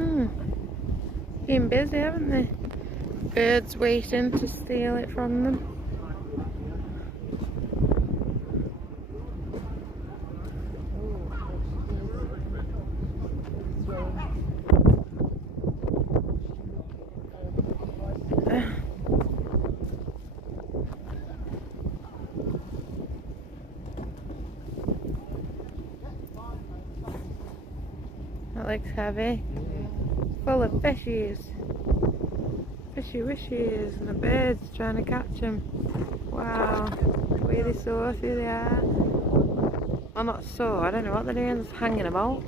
Hmm. Been busy, haven't they? Birds waiting to steal it from them. That looks heavy. Full of fishies. Fishy wishies, and the birds trying to catch them. Wow. Where they saucy they are. Well, not so, I don't know what they're doing, just hanging about.